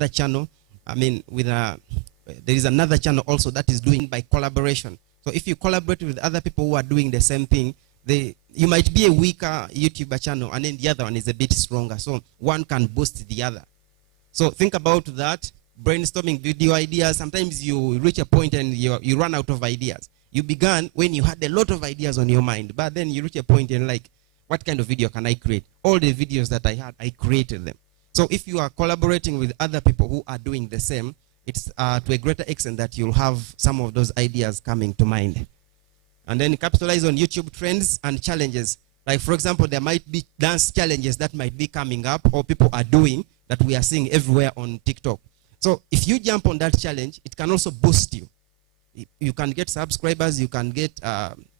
the channel. I mean, there is another channel also that is doing by collaboration. So if you collaborate with other people who are doing the same thing, you might be a weaker YouTuber channel, and then the other one is a bit stronger. So one can boost the other. So think about that. Brainstorming video ideas. Sometimes you reach a point and you run out of ideas. You began when you had a lot of ideas on your mind, but then you reach a point and like, what kind of video can I create? All the videos that I had, I created them. So if you are collaborating with other people who are doing the same, it's to a greater extent that you'll have some of those ideas coming to mind. And then capitalize on YouTube trends and challenges. Like, for example, there might be dance challenges that might be coming up or people are doing that we are seeing everywhere on TikTok. So if you jump on that challenge, it can also boost you. You can get subscribers, you can get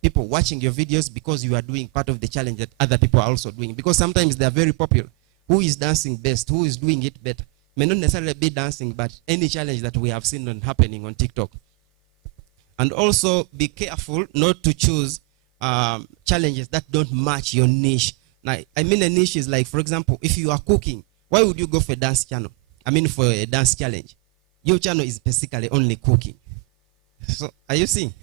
people watching your videos because you are doing part of the challenge that other people are also doing. Because sometimes they are very popular. Who is dancing best? Who is doing it better? May not necessarily be dancing, but any challenge that we have seen happening on TikTok. And also be careful not to choose challenges that don't match your niche. Now, I mean a niche is like, for example, if you are cooking, why would you go for a dance channel? I mean for a dance challenge. Your channel is basically only cooking. So, are you seeing?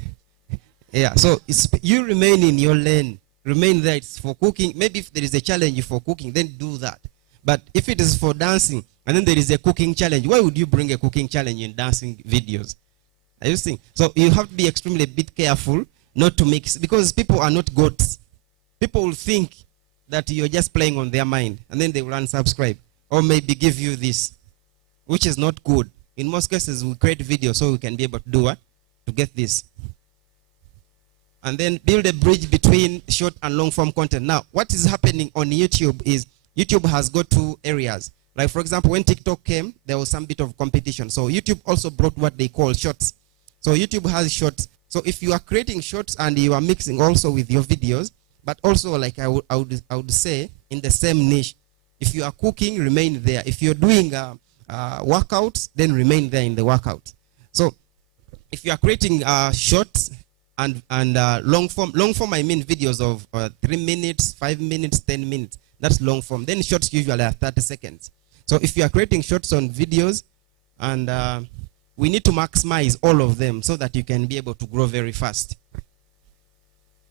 Yeah, so you remain in your lane. Remain there. It's for cooking. Maybe if there is a challenge for cooking, then do that. But if it is for dancing, and then there is a cooking challenge, why would you bring a cooking challenge in dancing videos? Are you seeing? So you have to be extremely a bit careful not to mix, because people are not goats. People will think that you're just playing on their mind, and then they will unsubscribe, or maybe give you this, which is not good. In most cases, we create videos so we can be able to do what? To get this. And then build a bridge between short and long form content. Now, what is happening on YouTube is YouTube has got two areas. Like, for example, when TikTok came, there was some bit of competition. So YouTube also brought what they call shorts. So YouTube has shorts. So if you are creating shorts and you are mixing also with your videos, but also like I would say in the same niche, if you are cooking, remain there. If you're doing workouts, then remain there in the workout. So if you are creating shorts and long form I mean videos of 3 minutes, 5 minutes, 10 minutes. That's long form. Then shorts usually are 30 seconds. So if you are creating shorts on videos, and we need to maximize all of them so that you can be able to grow very fast.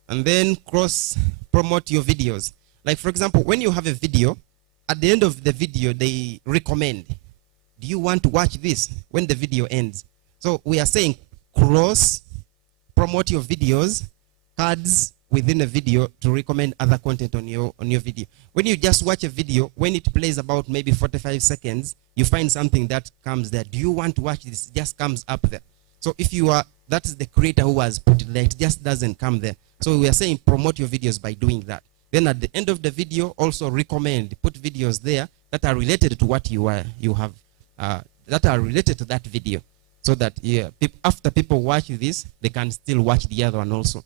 And then cross-promote your videos. Like, for example, when you have a video, at the end of the video, they recommend, do you want to watch this when the video ends? So we are saying cross-promote your videos, cards within a video to recommend other content on your video. When you just watch a video, when it plays about maybe 45 seconds, you find something that comes there. Do you want to watch this? It just comes up there. So if you are, that is the creator who has put it there. It just doesn't come there. So we are saying promote your videos by doing that. Then at the end of the video, also recommend, put videos there that are related to what you have, that are related to that video. So that after people watch this, they can still watch the other one also.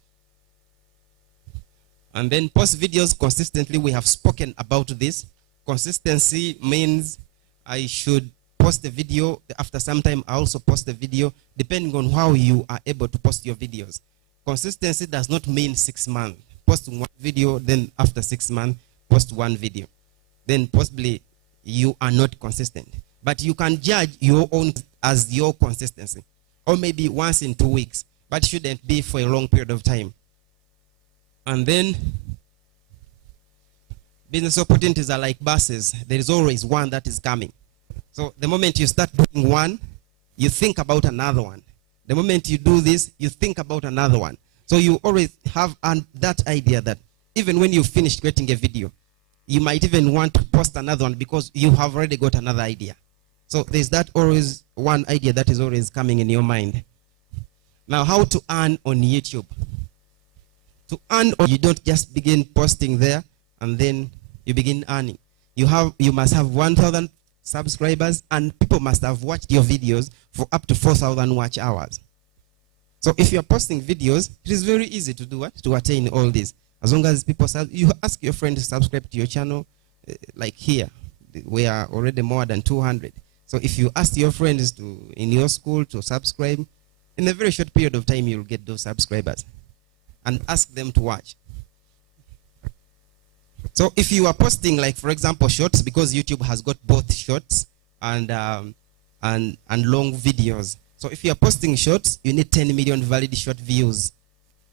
And then post videos consistently. We have spoken about this. Consistency means I should post a video. After some time, I also post a video, depending on how you are able to post your videos. Consistency does not mean 6 months. Post one video, then after 6 months, post one video. Then possibly you are not consistent. But you can judge your own as your consistency. Or maybe once in 2 weeks. But it shouldn't be for a long period of time. And then business opportunities are like buses. There is always one that is coming. So the moment you start doing one, you think about another one. The moment you do this, you think about another one. So you always have that idea that even when you finish creating a video, you might even want to post another one because you have already got another idea. So there's that always one idea that is always coming in your mind. Now, how to earn on YouTube? To earn, you don't just begin posting there and then you begin earning. You must have 1,000 subscribers and people must have watched your videos for up to 4,000 watch hours. So if you're posting videos, it is very easy to do what? To attain all this. As long as people, you ask your friend to subscribe to your channel, like here, we are already more than 200. So if you ask your friends in your school to subscribe, in a very short period of time, you'll get those subscribers. And ask them to watch. So if you are posting, like, for example, shorts, because YouTube has got both shorts and and long videos. So if you are posting shorts, you need 10 million valid short views.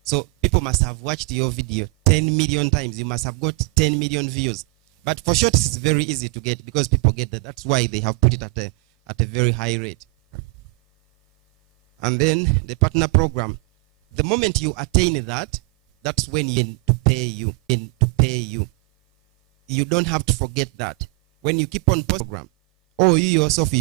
So people must have watched your video 10 million times. You must have got 10 million views. But for shorts, it's very easy to get because people get that. That's why they have put it at a very high rate. And then the partner program. The moment you attain that, that's when you need to pay you. You don't have to forget that. When you keep on program, or you yourself,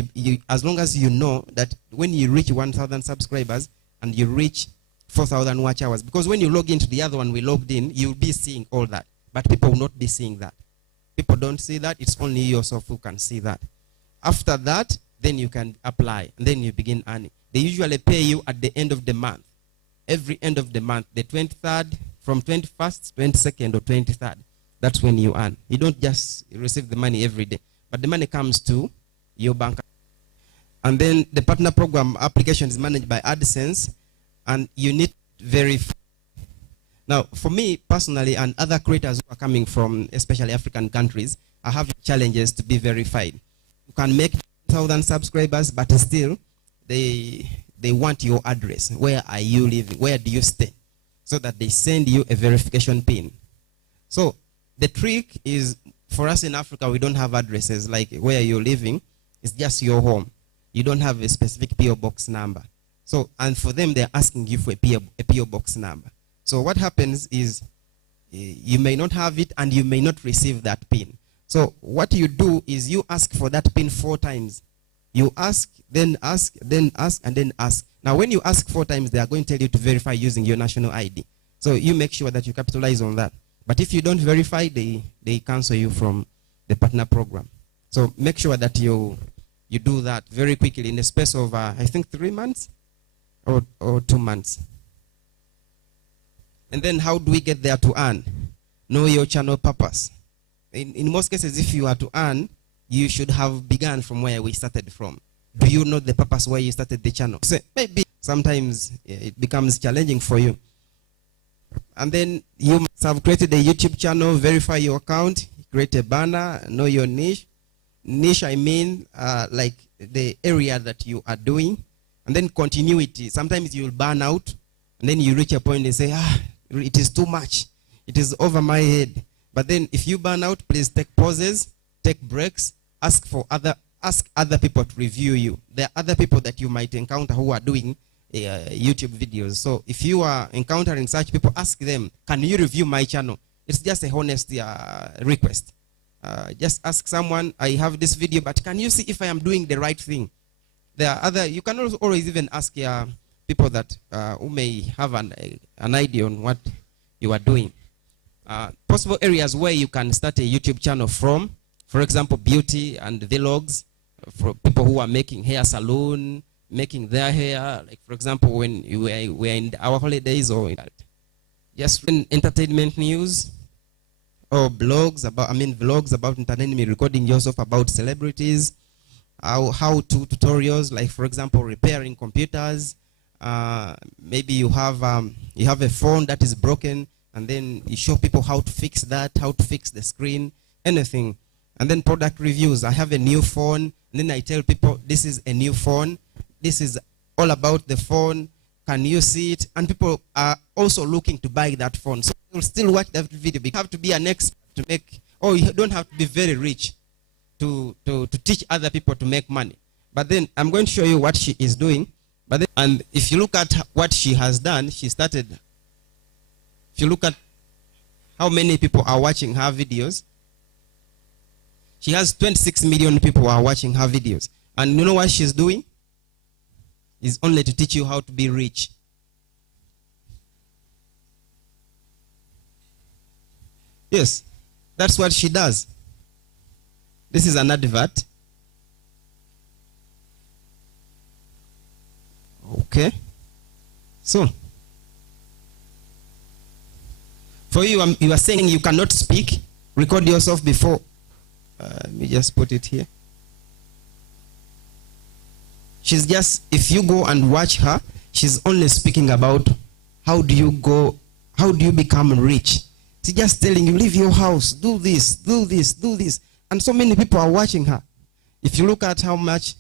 as long as you know that when you reach 1,000 subscribers and you reach 4,000 watch hours, because when you log into the other one we logged in, you'll be seeing all that. But people will not be seeing that. People don't see that. It's only you yourself who can see that. After that, then you can apply, and then you begin earning. They usually pay you at the end of the month. Every end of the month, the 23rd, from 21st, 22nd, or 23rd. That's when you earn. You don't just receive the money every day, but the money comes to your bank. And then the partner program application is managed by AdSense, and you need to verify. Now, for me personally, and other creators who are coming from especially African countries, are having challenges to be verified. You can make 1,000 subscribers, but still, they want your address. Where are you living? Where do you stay? So that they send you a verification pin. So the trick is, for us in Africa, we don't have addresses like where you're living. It's just your home. You don't have a specific PO box number. So, and for them, they're asking you for a PO box number. So what happens is you may not have it and you may not receive that pin. So what you do is you ask for that pin 4 times. You ask, then ask, then ask, and then ask. Now when you ask 4 times, they are going to tell you to verify using your national ID. So you make sure that you capitalize on that. But if you don't verify, they cancel you from the partner program. So make sure that you do that very quickly in the space of, I think, 3 months or 2 months. And then how do we get there to earn? Know your channel purpose. In most cases, if you are to earn, you should have begun from where we started from. Do you know the purpose why you started the channel? So maybe sometimes it becomes challenging for you. And then you must have created a YouTube channel, verify your account, create a banner, know your niche. Niche, I mean, like the area that you are doing. And then continuity. Sometimes you will burn out, and then you reach a point and say, it is too much. It is over my head. But then if you burn out, please take pauses, take breaks, ask other people to review you. There are other people that you might encounter who are doing YouTube videos. So if you are encountering such people, ask them, can you review my channel? It's just a honest request. Just ask someone, I have this video, but can you see if I am doing the right thing? There are other, you can also always even ask people that who may have an idea on what you are doing. Possible areas where you can start a YouTube channel from, for example, beauty and vlogs, for people who are making hair salon, making their hair, like for example, when we're in our holidays, or just entertainment news, or vlogs about entertainment, recording yourself about celebrities, how to tutorials, like for example, repairing computers. Maybe you have a phone that is broken, and then you show people how to fix that, how to fix the screen, anything. And then product reviews. I have a new phone, and then I tell people, this is a new phone. This is all about the phone. Can you see it? And people are also looking to buy that phone. So you'll still watch that video. You have to be an expert to make, or you don't have to be very rich to teach other people to make money. But then I'm going to show you what she is doing. But then, and if you look at what she has done, she started. If you look at how many people are watching her videos, she has 26 million people who are watching her videos. And you know what she's doing? Is only to teach you how to be rich. Yes, that's what she does. This is an advert. Okay. So, for you, you are saying you cannot speak. Record yourself before. Let me just put it here. She's just, if you go and watch her, she's only speaking about how do you become rich. She's just telling you, leave your house, do this, do this, do this. And so many people are watching her. If you look at how much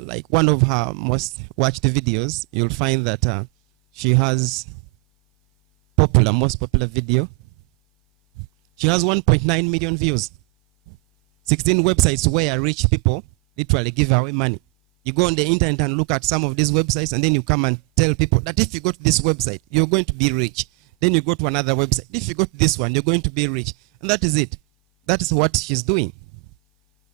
like one of her most watched videos, you'll find that she has most popular video. She has 1.9 million views. 16 websites where rich people literally give away money. You go on the internet and look at some of these websites, and then you come and tell people that if you go to this website, you're going to be rich. Then you go to another website. If you go to this one, you're going to be rich. And that is it. That is what she's doing.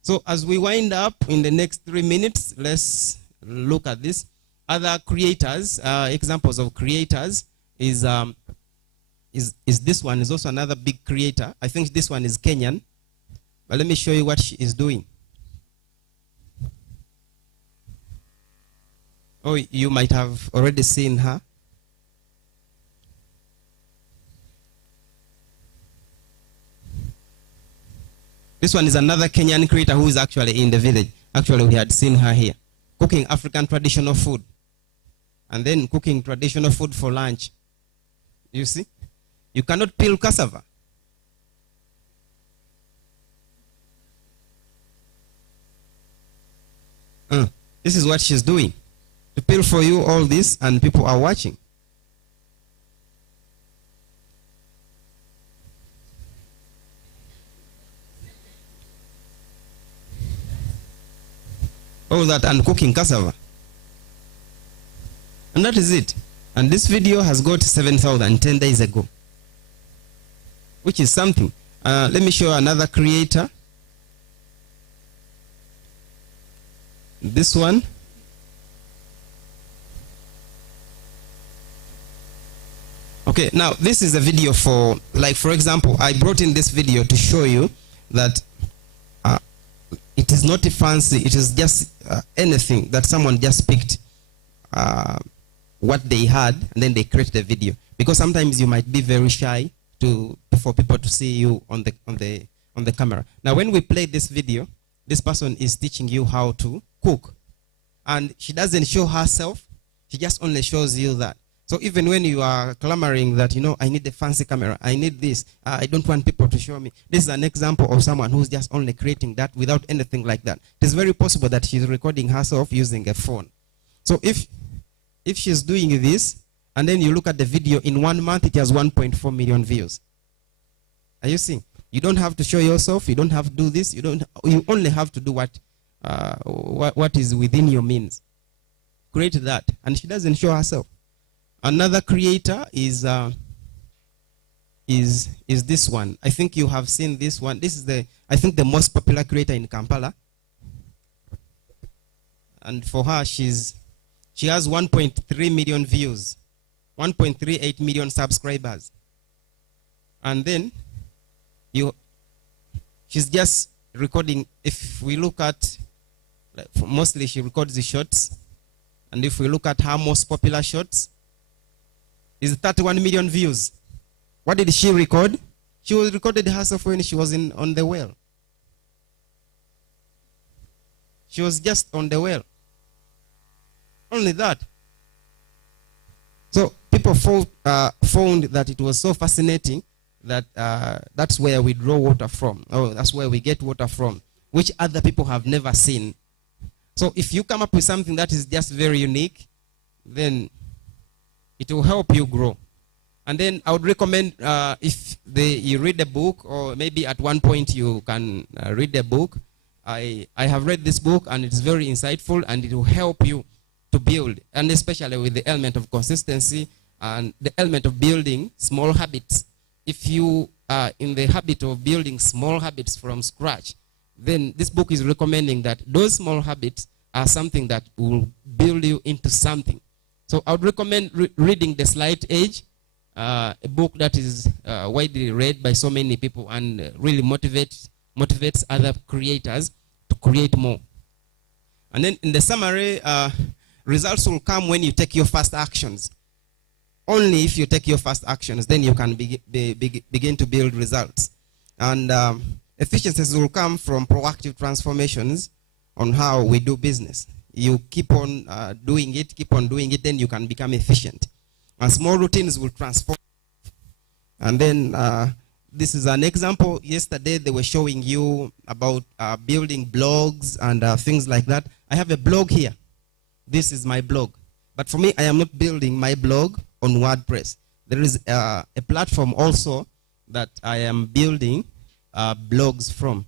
So as we wind up in the next 3 minutes, let's look at this. Other creators, examples of creators is this one. Is also another big creator. I think this one is Kenyan. But let me show you what she is doing. Oh, you might have already seen her. This one is another Kenyan creator who is actually in the village. Actually, we had seen her here. Cooking African traditional food. And then cooking traditional food for lunch. You see? You cannot peel cassava. This is what she's doing. To peel for you all this, and people are watching. All that and cooking cassava. And that is it. And this video has got 7,000 10 days ago. Which is something. Let me show another creator. This one. Okay, now this is a video for, like for example, I brought in this video to show you that it is not a fancy, it is just anything that someone just picked what they had and then they created a video. Because sometimes you might be very shy for people to see you on the camera. Now when we play this video, this person is teaching you how to cook. And she doesn't show herself, she just only shows you that. So even when you are clamoring that, you know, I need a fancy camera, I need this, I don't want people to show me. This is an example of someone who's just only creating that without anything like that. It is very possible that she's recording herself using a phone. So if she's doing this, and then you look at the video, in 1 month it has 1.4 million views. Are you seeing? You don't have to show yourself, you don't have to do this, you only have to do what is within your means. Create that. And she doesn't show herself. Another creator is this one. I think you have seen this one. This is I think the most popular creator in Kampala. And for her, she has 1.3 million views, 1.38 million subscribers. And then she's just recording. If we look at, mostly she records the shorts. And if we look at her most popular shorts, is 31 million views. What did she record? She was recorded herself when she was on the well. She was just on the well. Only that. So people found that it was so fascinating that that's where we draw water from. Oh, that's where we get water from, which other people have never seen. So if you come up with something that is just very unique, then it will help you grow. And then I would recommend if you read a book, or maybe at one point you can read a book. I have read this book and it's very insightful, and it will help you to build, and especially with the element of consistency and the element of building small habits. If you are in the habit of building small habits from scratch, then this book is recommending that those small habits are something that will build you into something. So I would recommend reading The Slight Edge, a book that is widely read by so many people and really motivates other creators to create more. And then in the summary, results will come when you take your first actions. Only if you take your first actions, then you can begin to build results. And efficiencies will come from proactive transformations on how we do business. You keep on doing it, then you can become efficient. And small routines will transform. And then this is an example. Yesterday they were showing you about building blogs and things like that. I have a blog here. This is my blog. But for me, I am not building my blog on WordPress. There is a platform also that I am building blogs from.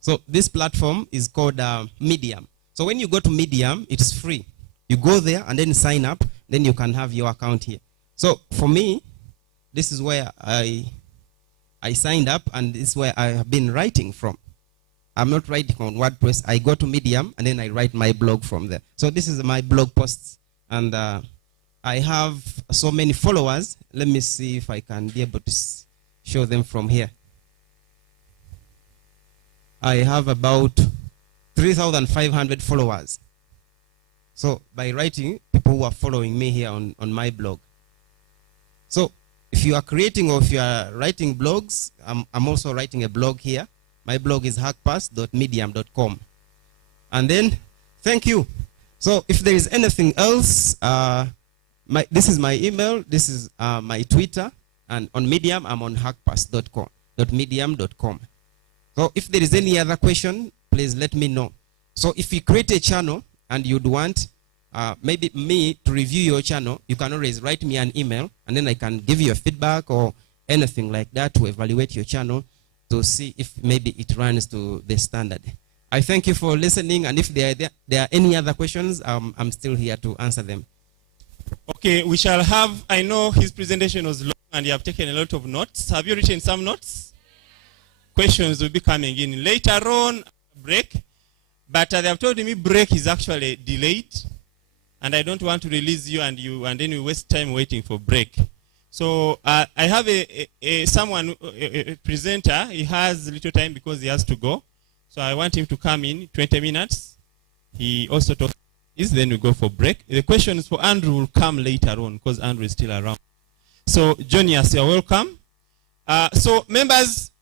So this platform is called Medium. So when you go to Medium, it is free. You go there and then sign up, then you can have your account here. So for me, this is where I signed up, and this is where I have been writing from. I'm not writing on WordPress. I go to Medium, and then I write my blog from there. So this is my blog posts, and I have so many followers. Let me see if I can be able to show them from here. I have about 3,500 followers. So by writing, people who are following me here on my blog. So if you are creating or if you are writing blogs, I'm also writing a blog here. My blog is hackpass.medium.com. And then, thank you. So if there is anything else, this is my email, this is my Twitter, and on Medium, I'm on hackpass.medium.com. So if there is any other question, please let me know. So if you create a channel and you'd want maybe me to review your channel, you can always write me an email, and then I can give you a feedback or anything like that to evaluate your channel to see if maybe it runs to the standard. I thank you for listening, and if there are any other questions, I'm still here to answer them. Okay, we shall have, I know his presentation was long and you have taken a lot of notes. Have you written some notes? Questions will be coming in later on, break. But they have told me break is actually delayed, and I don't want to release you and then we waste time waiting for break. So I have a presenter. He has little time because he has to go. So I want him to come in 20 minutes. He also talks. Then we go for break. The questions for Andrew will come later on because Andrew is still around. So Jonius, you're welcome. So members,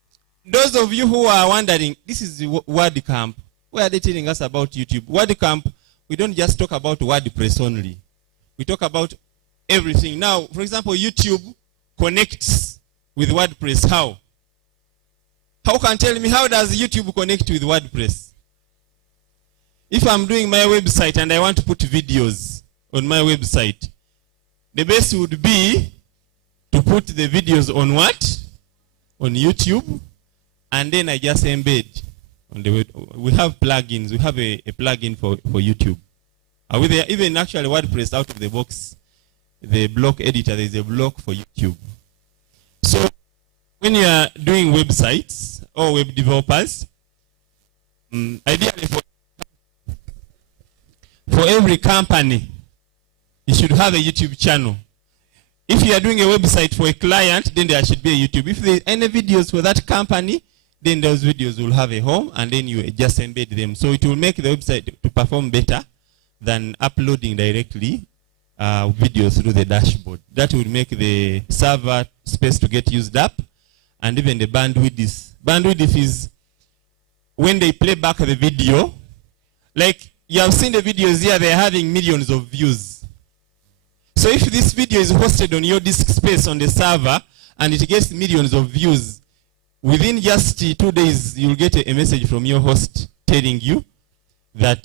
those of you who are wondering, this is WordCamp. Why are they telling us about YouTube? WordCamp, we don't just talk about WordPress only. We talk about everything. Now, for example, YouTube connects with WordPress. How? How can tell me, how does YouTube connect with WordPress? If I'm doing my website and I want to put videos on my website, the best would be to put the videos on what? On YouTube, and then I just embed. We have plugins. We have a plugin for YouTube. With even actually WordPress out of the box, the block editor, there's a block for YouTube. So when you are doing websites or web developers, ideally for every company, you should have a YouTube channel. If you are doing a website for a client, then there should be a YouTube. If there are any videos for that company, then those videos will have a home, and then you just embed them. So it will make the website to perform better than uploading directly videos through the dashboard. That will make the server space to get used up, and even the bandwidth. Bandwidth is when they play back the video. Like you have seen the videos here, they're having millions of views. So if this video is hosted on your disk space on the server and it gets millions of views, within just 2 days, you'll get a message from your host telling you that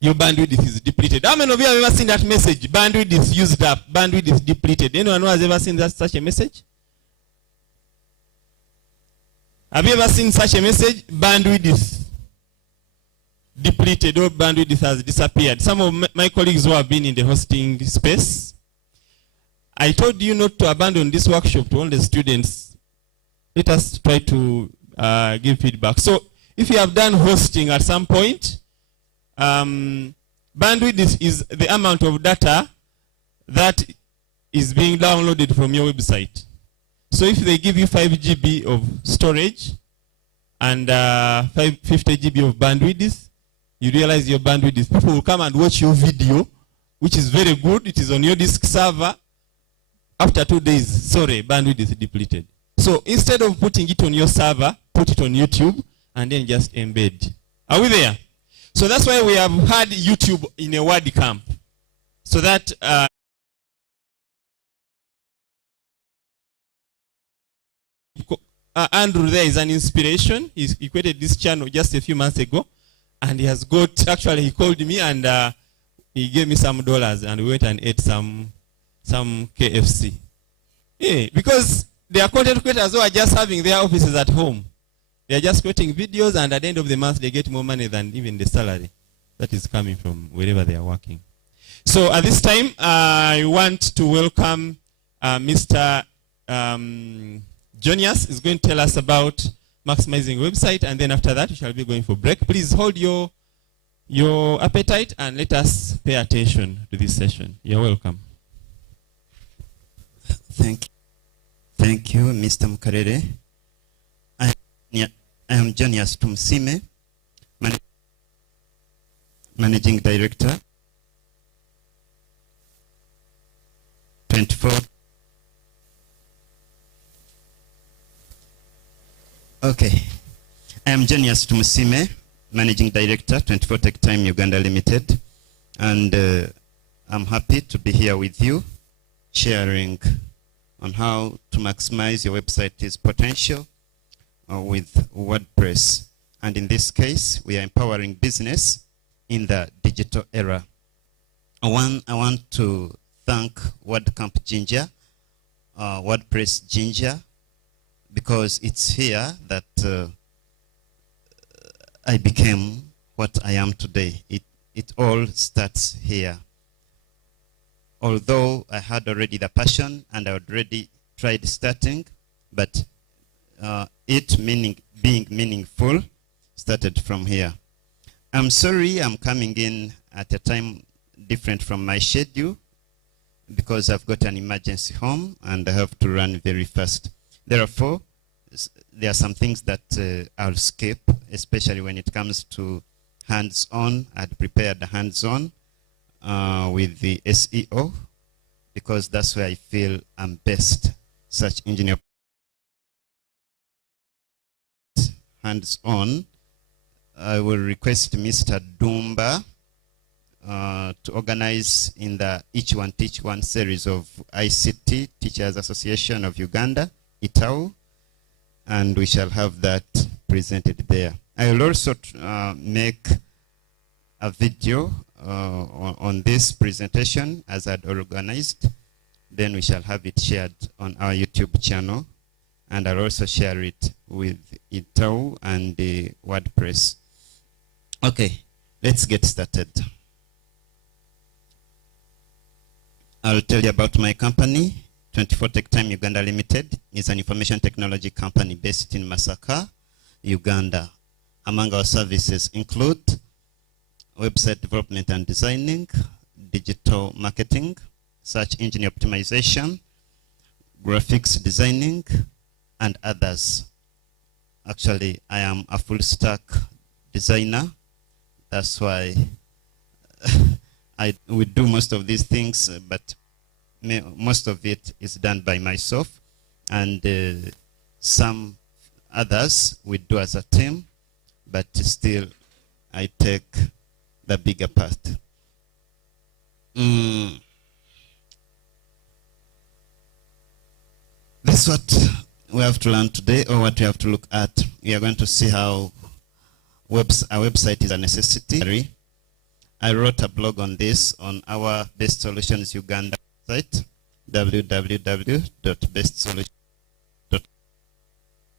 your bandwidth is depleted. How many of you have ever seen that message? Bandwidth is used up, bandwidth is depleted. Anyone who has ever seen such a message? Have you ever seen such a message? Bandwidth is depleted or bandwidth has disappeared. Some of my colleagues who have been in the hosting space, I told you not to abandon this workshop to all the students. Let us try to give feedback. So if you have done hosting at some point, bandwidth is the amount of data that is being downloaded from your website. So if they give you 5 GB of storage and 50 GB of bandwidth, you realize your bandwidth. People will come and watch your video, which is very good. It is on your disk server. After 2 days, sorry, bandwidth is depleted. So instead of putting it on your server, put it on YouTube and then just embed. Are we there? So that's why we have had YouTube in a WordCamp. So that Andrew there is an inspiration. He created this channel just a few months ago, and he has got, actually he called me and he gave me some dollars, and we went and ate some KFC. Yeah, because they are content creators who are just having their offices at home. They are just creating videos, and at the end of the month they get more money than even the salary that is coming from wherever they are working. So at this time, I want to welcome Mr. Jonias is going to tell us about maximizing website, and then after that we shall be going for break. Please hold your appetite and let us pay attention to this session. You're welcome. Thank you, Mr. Mukarere. I am Jonias Tumsime, Managing Director, 24. Okay. I am Jonias Tumsime, Managing Director, 24 Tech Time Uganda Limited. And I'm happy to be here with you, sharing on how to maximize your website's potential with WordPress. And in this case, we are empowering business in the digital era. I want to thank WordCamp Jinja, WordPress Jinja, because it's here that I became what I am today. It all starts here. Although I had already the passion and I had already tried starting, but being meaningful started from here. I'm sorry I'm coming in at a time different from my schedule because I've got an emergency home and I have to run very fast. Therefore, there are some things that I'll skip, especially when it comes to hands-on. I'd prepared the hands-on with the SEO because that's where I feel I'm best. Search engineer hands-on. I will request Mr. Dumba to organize in the Each One Teach One series of ICT Teachers Association of Uganda, ITAU, and we shall have that presented there. I will also make a video on this presentation as I'd organized. Then we shall have it shared on our YouTube channel, and I'll also share it with ITAU and the WordPress. Okay, let's get started. I'll tell you about my company. 24 Tech Time Uganda Limited is an information technology company based in Masaka, Uganda. Among our services include website development and designing, digital marketing, search engine optimization, graphics designing, and others. Actually, I am a full stack designer. That's why we do most of these things, but most of it is done by myself, and some others we do as a team, but still I take the bigger part. That's what we have to learn today, or what we have to look at. We are going to see how a website is a necessity. I wrote a blog on this on our Best Solutions Uganda site, www.bestsolutions.com.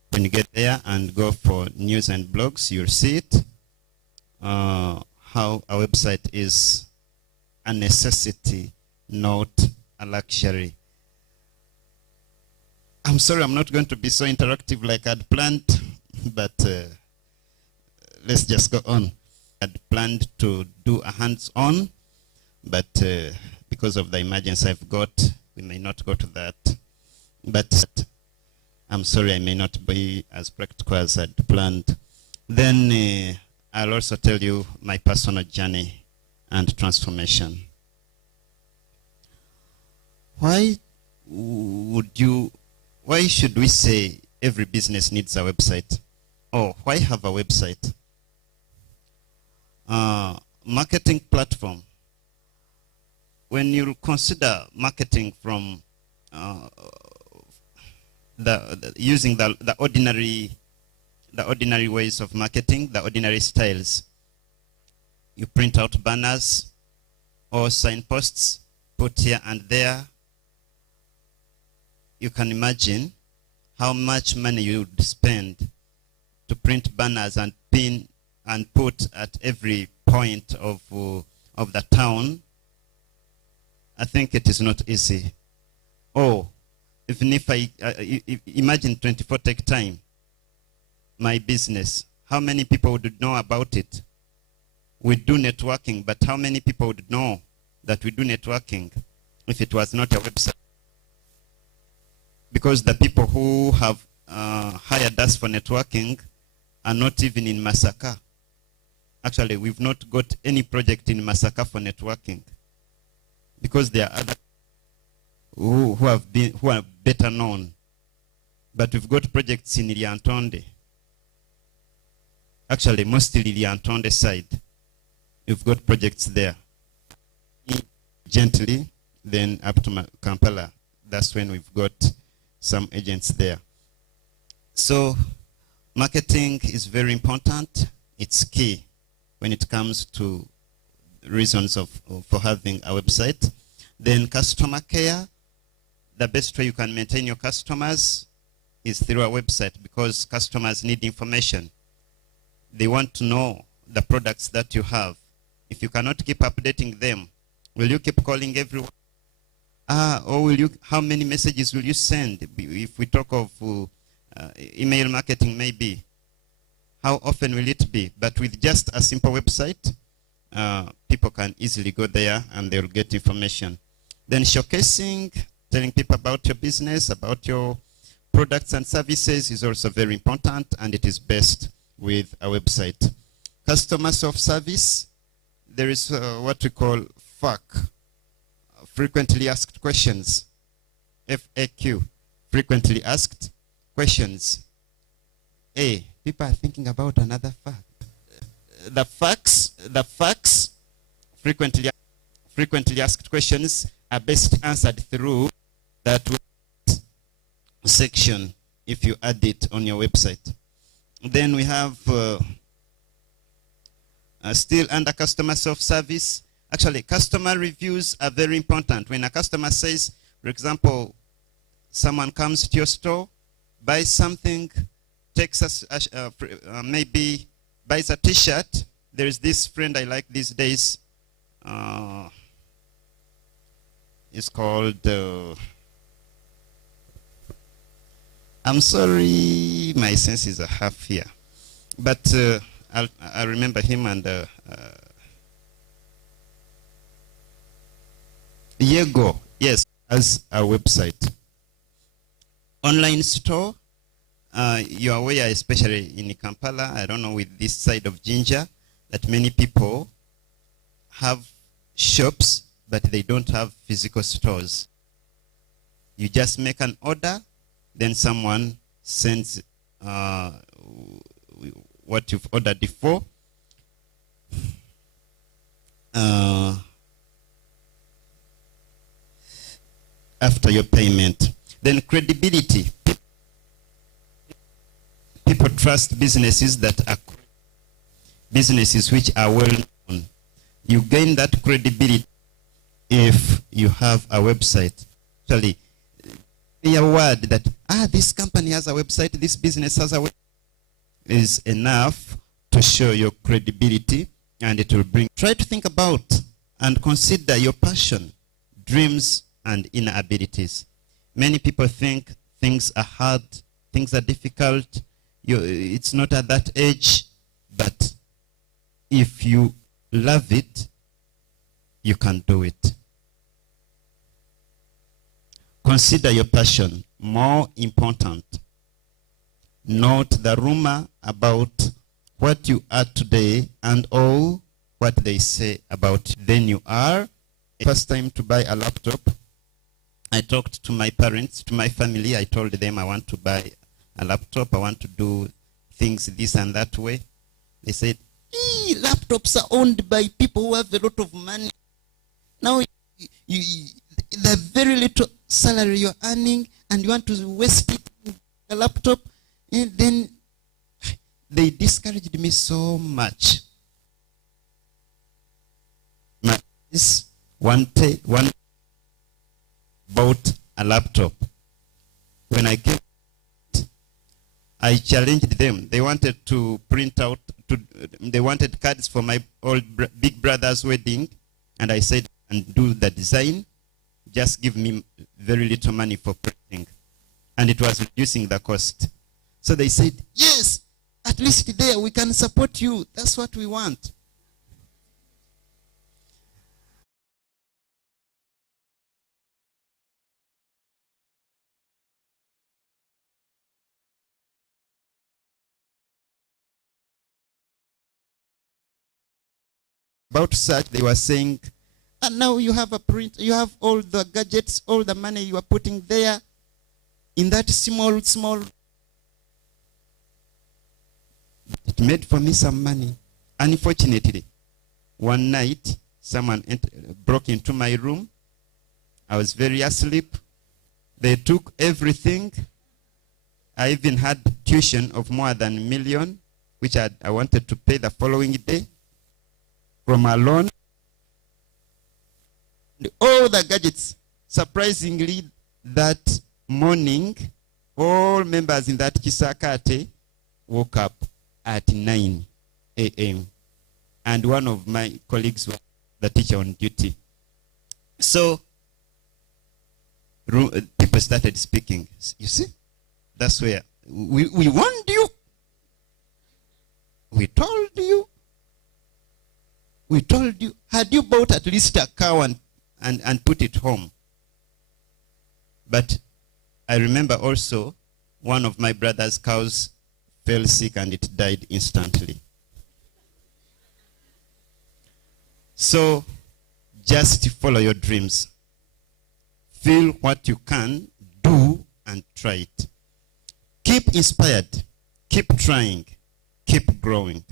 When you get there and go for news and blogs, you'll see it, how a website is a necessity, not a luxury. I'm sorry I'm not going to be so interactive like I'd planned, but let's just go on. I'd planned to do a hands-on, but because of the emergency I've got, we may not go to that. But I'm sorry I may not be as practical as I'd planned. Then I'll also tell you my personal journey and transformation. Why should we say every business needs a website? Or why have a website? Marketing platform. When you consider marketing from using the ordinary ways of marketing, the ordinary styles. You print out banners or signposts, put here and there. You can imagine how much money you would spend to print banners and pin and put at every point of the town. I think it is not easy. Oh, even if I imagine 24 Tech Time, my business, how many people would know about it? We do networking, but how many people would know that we do networking if it was not a website? Because the people who have hired us for networking are not even in Masaka. Actually, we've not got any project in Masaka for networking, because there are other who are better known. But we've got projects in Lyantonde. Actually, mostly Lyantonde side. We've got projects there. Gently, then up to Kampala. That's when we've got some agents there. So marketing is very important. It's key when it comes to reasons for having a website. Then customer care. The best way you can maintain your customers is through a website, because customers need information. They want to know the products that you have. If you cannot keep updating them, will you keep calling everyone? Or will you? How many messages will you send? If we talk of email marketing, maybe. How often will it be? But with just a simple website, people can easily go there and they'll get information. Then showcasing, telling people about your business, about your products and services is also very important, and it is best with a website. Customer self-service, there is what we call FAQ, frequently asked questions, FAQ, frequently asked questions. People are thinking about another fact. The facts, frequently asked questions are best answered through that section if you add it on your website. Then we have still under customer self-service. Actually, customer reviews are very important. When a customer says, for example, someone comes to your store, buys something, takes us maybe buys a t-shirt. There is this friend I like these days. It's called I'm sorry, my senses are half here, but I remember him, and Yego, yes, as a website. Online store, you are aware, especially in Kampala, I don't know, with this side of Jinja, that many people have shops, but they don't have physical stores. You just make an order, then someone sends what you've ordered before. After your payment. Then credibility. People trust businesses that are businesses which are well known. You gain that credibility if you have a website. Actually, a word that, this company has a website, this business has a website, is enough to show your credibility, and it will bring. Try to think about and consider your passion, dreams, and inner abilities. Many people think things are hard, things are difficult. It's not at that age, but if you love it, you can do it. Consider your passion more important, not the rumor about what you are today and all what they say about you. Then you are. First time to buy a laptop, I talked to my parents, to my family. I told them I want to buy a laptop. I want to do things this and that way. They said, laptops are owned by people who have a lot of money. Now, the very little salary you're earning, and you want to waste it a laptop. And then they discouraged me so much. One bought a laptop. When I came, I challenged them. They wanted to print out, they wanted cards for my big brother's wedding. And I said, and do the design, just give me very little money for printing. And it was reducing the cost. So they said, yes, at least there we can support you. That's what we want. About such, they were saying, and now you have a print, you have all the gadgets, all the money you are putting there in that small. It made for me some money. Unfortunately, one night, someone broke into my room. I was very asleep. They took everything. I even had tuition of more than $1 million, which I wanted to pay the following day from a loan. All the gadgets. Surprisingly, that morning, all members in that Kisakate woke up at 9 a.m. And one of my colleagues was the teacher on duty. So people started speaking. You see? That's where we warned you. We told you. We told you. Had you bought at least a cow and put it home? But I remember also one of my brother's cows fell sick and it died instantly. So just follow your dreams. Feel what you can do and try it. Keep inspired. Keep trying. Keep growing.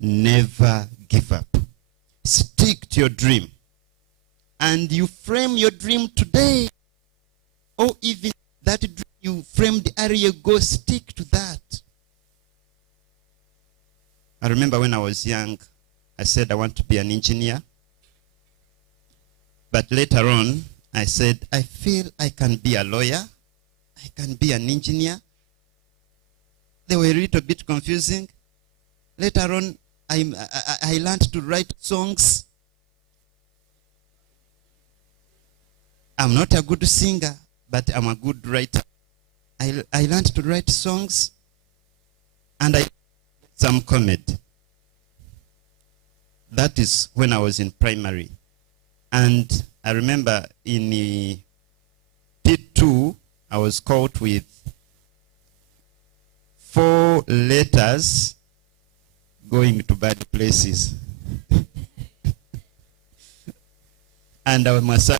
Never give up. Stick to your dream. And you frame your dream today. Or even that dream you framed earlier ago, stick to that. I remember when I was young, I said I want to be an engineer. But later on, I said, I feel I can be a lawyer. I can be an engineer. They were a little bit confusing. Later on, I learned to write songs. I'm not a good singer, but I'm a good writer. I learned to write songs, and I did some comedy. That is when I was in primary. And I remember in P2, I was caught with 4 letters going to bad places. And I was myself.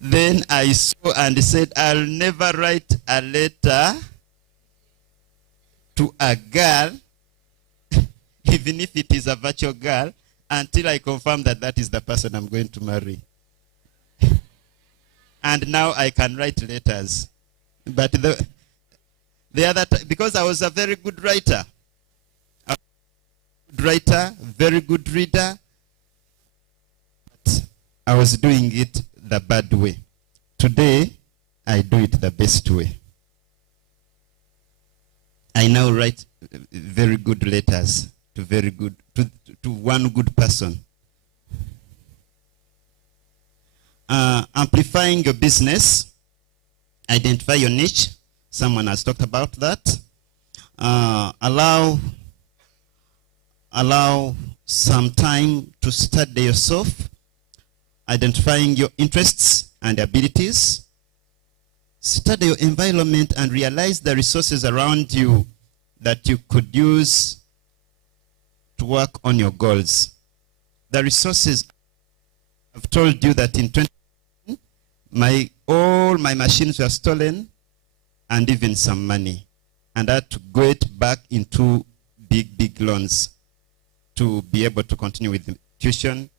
Then I saw and said, I'll never write a letter to a girl, even if it is a virtual girl, until I confirm that that is the person I'm going to marry. And now I can write letters. But the other because I was a very good writer. Very good reader. But I was doing it the bad way. Today, I do it the best way. I now write very good letters to one good person. Amplifying your business. Identify your niche. Someone has talked about that. Allow some time to study yourself. Identifying your interests and abilities. Study your environment and realize the resources around you that you could use to work on your goals. The resources, I've told you that in 2010, all my machines were stolen and even some money. And I had to go it back into big loans to be able to continue with the tuition.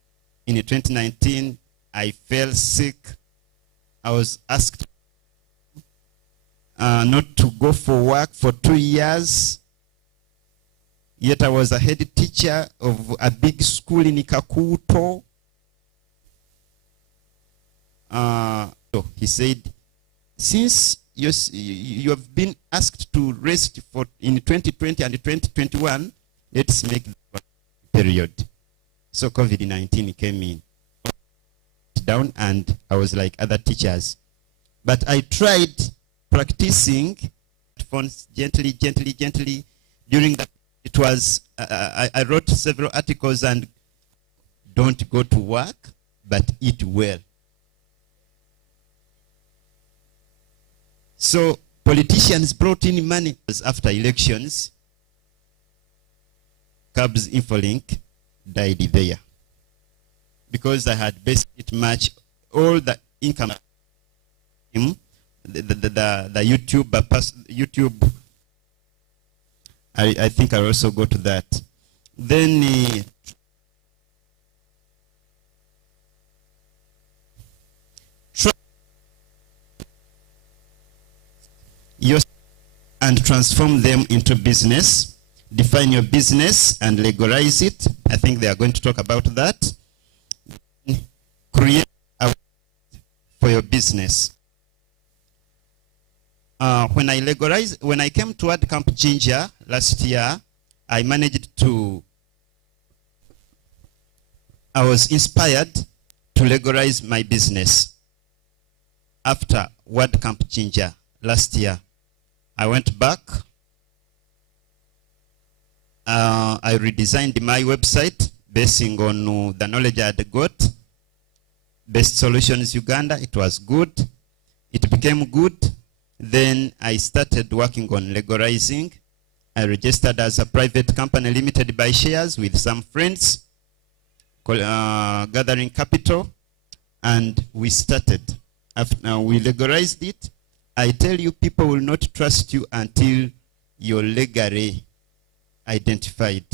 In 2019, I fell sick I was asked not to go for work for 2 years. Yet I was a head teacher of a big school in Kakuto. So he said, since you have been asked to rest for in 2020 and 2021, let's make the period. So COVID-19 came in down, and I was like other teachers. But I tried practicing phones gently. During that, it was, I wrote several articles and don't go to work, but eat well. So politicians brought in money after elections. Cabs Infolink died there because I had basically much all the income. The YouTube. I think I'll also go to that. Then and transform them into business. Define your business and legalize it. I think they are going to talk about that. Create a for your business. When I came to WordCamp Jinja last year, I was inspired to legalize my business. After WordCamp Jinja last year, I went back. I redesigned my website basing on the knowledge I had got. Best Solutions Uganda, it was good. It became good. Then I started working on legalizing. I registered as a private company limited by shares with some friends, gathering capital, and we started. After we legalized it, I tell you, people will not trust you until you're legally identified.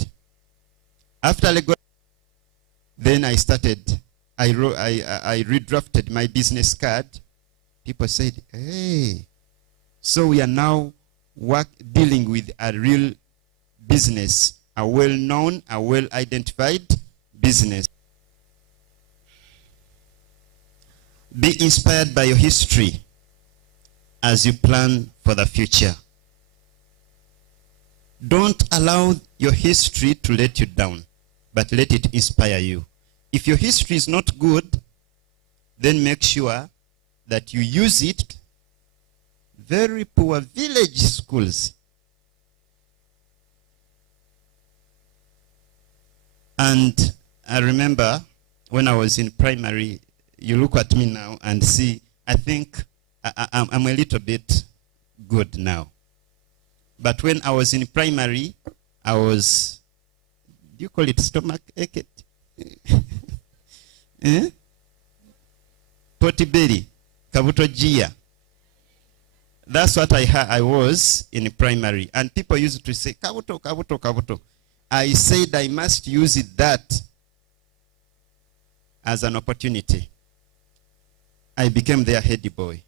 After legal, then I started. I redrafted my business card. People said, "Hey, so we are now dealing with a real business, a well-known, a well-identified business." Be inspired by your history as you plan for the future. Don't allow your history to let you down, but let it inspire you. If your history is not good, then make sure that you use it. Very poor village schools. And I remember when I was in primary, you look at me now and see, I think I'm a little bit good now. But when I was in primary, I was, do you call it stomach ache? Eh? Potiberi, Kabuto Gia. That's what I was in primary. And people used to say, Kabuto, Kabuto, Kabuto. I said I must use that as an opportunity. I became their head boy.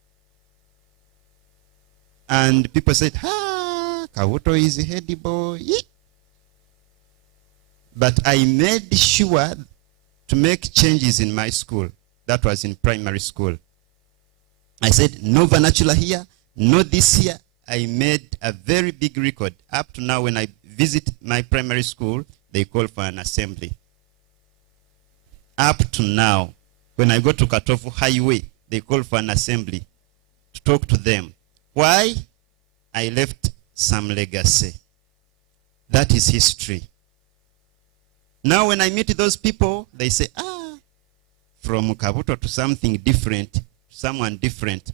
And people said, Kabuto is a head boy. But I made sure to make changes in my school. That was in primary school. I said, no vernacular here, no this here. I made a very big record. Up to now, when I visit my primary school, they call for an assembly. Up to now, when I go to Katovu Highway, they call for an assembly to talk to them. Why? I left some legacy. That is history. Now when I meet those people, they say, from Kabuto to something different, someone different.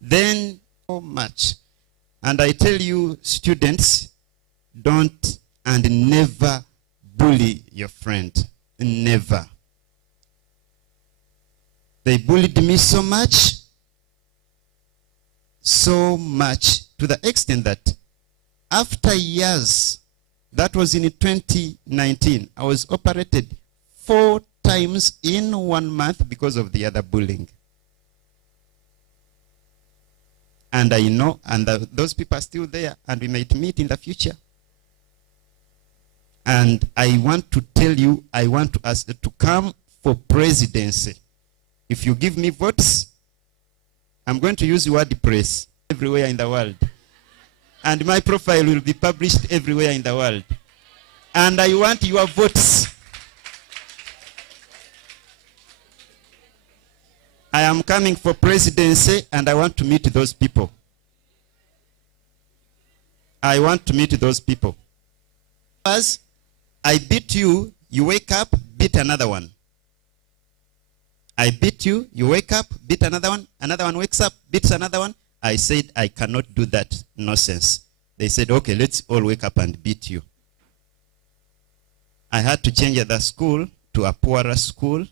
Then, so much. And I tell you, students, don't and never bully your friend. Never. They bullied me so much, to the extent that after years, that was in 2019, I was operated 4 times in 1 month because of the other bullying. And I know, and those people are still there, and we might meet in the future. And I want to tell you, I want to ask to come for presidency. If you give me votes, I'm going to use WordPress everywhere in the world. And my profile will be published everywhere in the world. And I want your votes. I am coming for presidency, and I want to meet those people. I want to meet those people. As I beat you, you wake up, beat another one. I beat you, you wake up, beat another one wakes up, beats another one. I said, I cannot do that nonsense. They said, okay, let's all wake up and beat you. I had to change the school to a poorer school.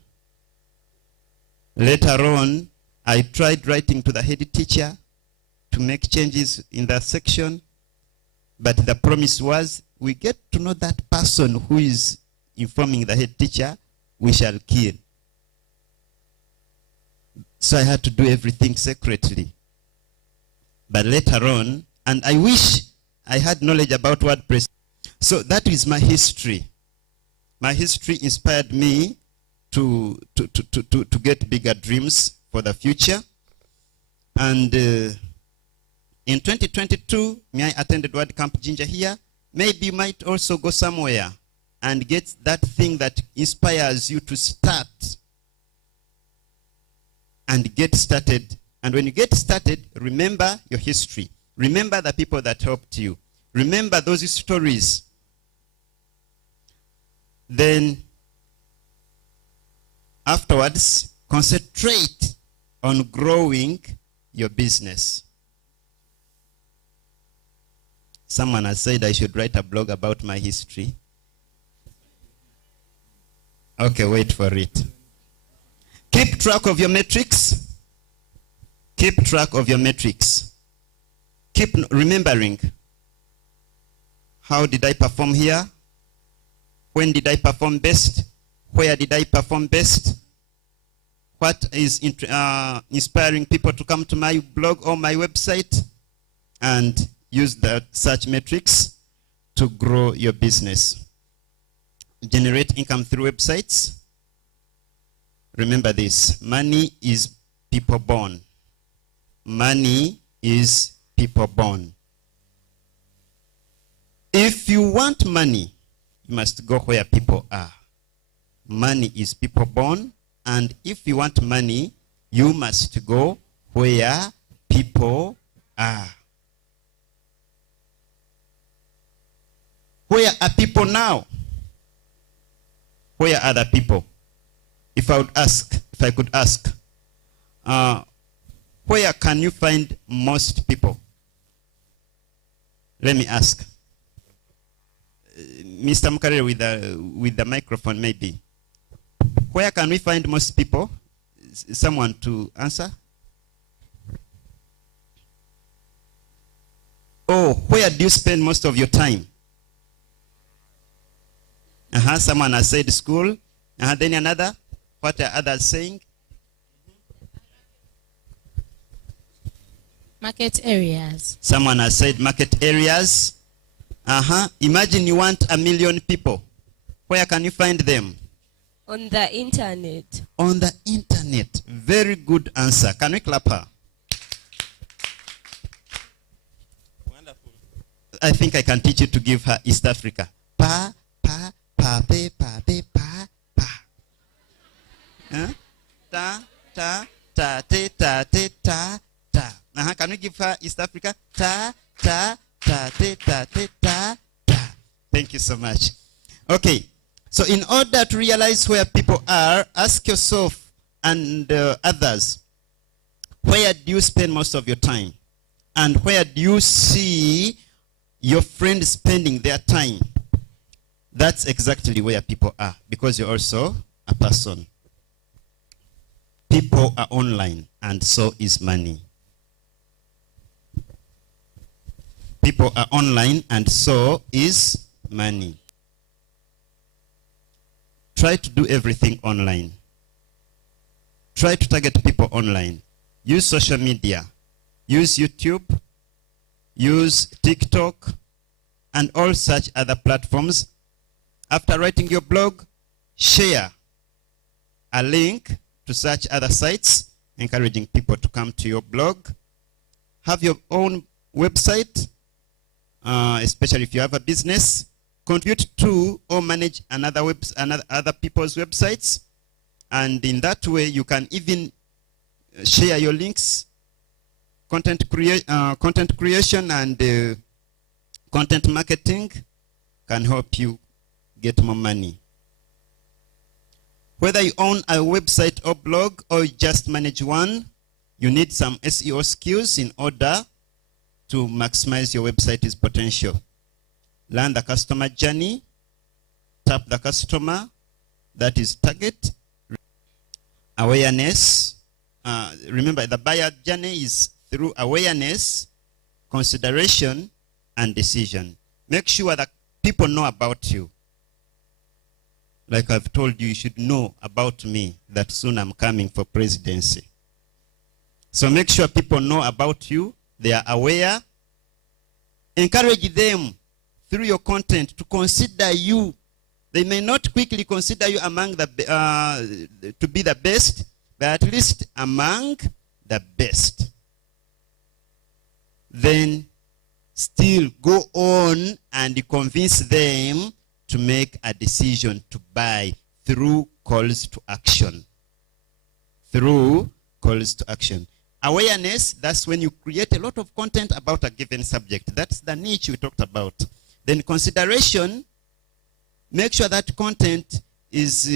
Later on, I tried writing to the head teacher to make changes in that section. But the promise was, we get to know that person who is informing the head teacher, we shall kill. So I had to do everything secretly. But later on, and I wish I had knowledge about WordPress. So that is my history. My history inspired me to get bigger dreams for the future. And in 2022, I attended WordCamp Jinja here. Maybe you might also go somewhere and get that thing that inspires you to start and get started. And when you get started, remember your history. Remember the people that helped you. Remember those stories. Then, afterwards, concentrate on growing your business. Someone has said I should write a blog about my history. Okay, wait for it. Keep track of your metrics. Keep track of your metrics. Keep remembering. How did I perform here? When did I perform best? Where did I perform best? What is inspiring people to come to my blog or my website? And use such metrics to grow your business. Generate income through websites. Remember this, money is people born. Money is people born. If you want money, you must go where people are. Money is people born, and if you want money, you must go where people are. Where are people now? Where are the people? If I could ask, where can you find most people? Let me ask. Mr. Mkarere with the microphone maybe. Where can we find most people? Someone to answer? Oh, where do you spend most of your time? Someone has said school. Then another. What are others saying? Market areas. Someone has said market areas. Imagine you want 1 million people. Where can you find them? On the internet. On the internet. Very good answer. Can we clap her? Wonderful. I think I can teach you to give her East Africa. Pa, pa, pa, pe, pa, pe, pa, pa. Ta, ta, ta, te, ta, te, ta, ta. Can we give her East Africa? Ta, ta, ta, te, ta, te, ta, ta. Thank you so much. Okay. So in order to realize where people are, ask yourself and others, where do you spend most of your time? And where do you see your friends spending their time? That's exactly where people are, because you're also a person. People are online, and so is money. People are online, and so is money. Try to do everything online. Try to target people online. Use social media. use YouTube, use TikTok, and all such other platforms. After writing your blog, share a link to such other sites, encouraging people to come to your blog. Have your own website, especially if you have a business. Contribute to or manage other people's websites. And in that way, you can even share your links. Content creation and content marketing can help you get more money. Whether you own a website or blog or you just manage one, you need some SEO skills in order to maximize your website's potential. Learn the customer journey, tap the customer, that is target, awareness. Remember, the buyer journey is through awareness, consideration, and decision. Make sure that people know about you. Like I've told you, you should know about me that soon I'm coming for presidency. So make sure people know about you. They are aware. Encourage them through your content to consider you. They may not quickly consider you among the to be the best, but at least among the best. Then still go on and convince them to make a decision to buy through calls to action. Through calls to action. Awareness, that's when you create a lot of content about a given subject. That's the niche we talked about. Then consideration, make sure that content is,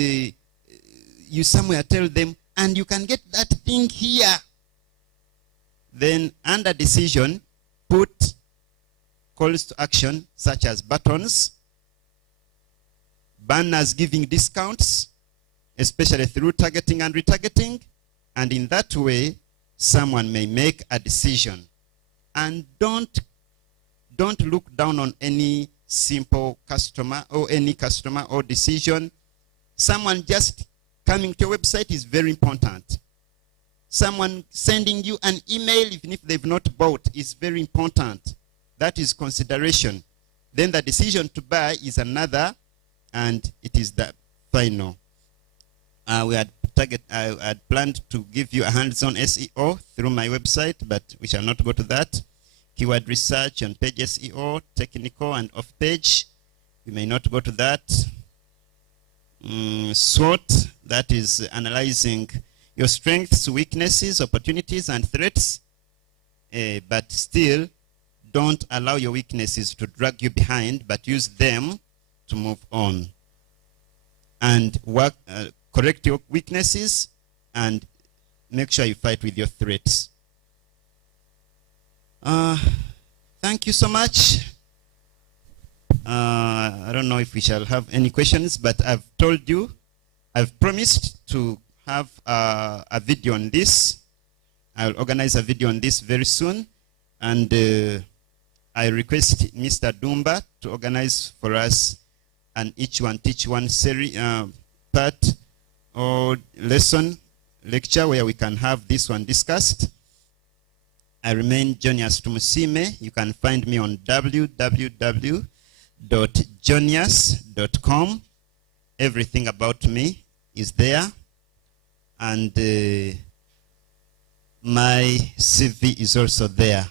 you somewhere tell them, and you can get that thing here. Then under decision, put calls to action such as buttons, banners giving discounts, especially through targeting and retargeting, and in that way, someone may make a decision. And don't look down on any simple customer or any customer or decision. Someone just coming to your website is very important. Someone sending you an email, even if they've not bought, is very important. That is consideration. Then the decision to buy is another, and it is the final. I had planned to give you a hands-on SEO through my website, but we shall not go to that. Keyword research and page SEO, technical and off-page. We may not go to that. SWOT, that is analyzing your strengths, weaknesses, opportunities, and threats. But still, don't allow your weaknesses to drag you behind, but use them to move on. And work, correct your weaknesses and make sure you fight with your threats. Thank you so much. I don't know if we shall have any questions, but I've told you, I've promised to have a video on this. I'll organize a video on this very soon. And I request Mr. Dumba to organize for us an each one teach one series part or lesson, lecture where we can have this one discussed. I remain Jonias Tumusime. You can find me on www.jonias.com. Everything about me is there. And my CV is also there.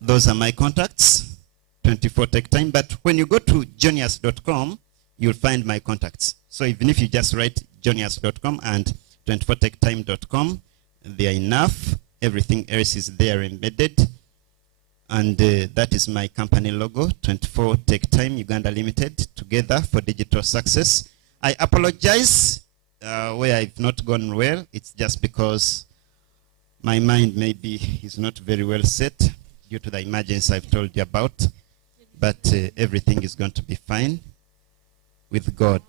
Those are my contacts, 24 Tech Time. But when you go to jonias.com, you'll find my contacts. So even if you just write jonias.com and 24techtime.com, they are enough. Everything else is there embedded. And that is my company logo, 24 Tech Time Uganda Limited, together for digital success. I apologize where I've not gone well. It's just because my mind maybe is not very well set due to the emergency I've told you about. But everything is going to be fine with God.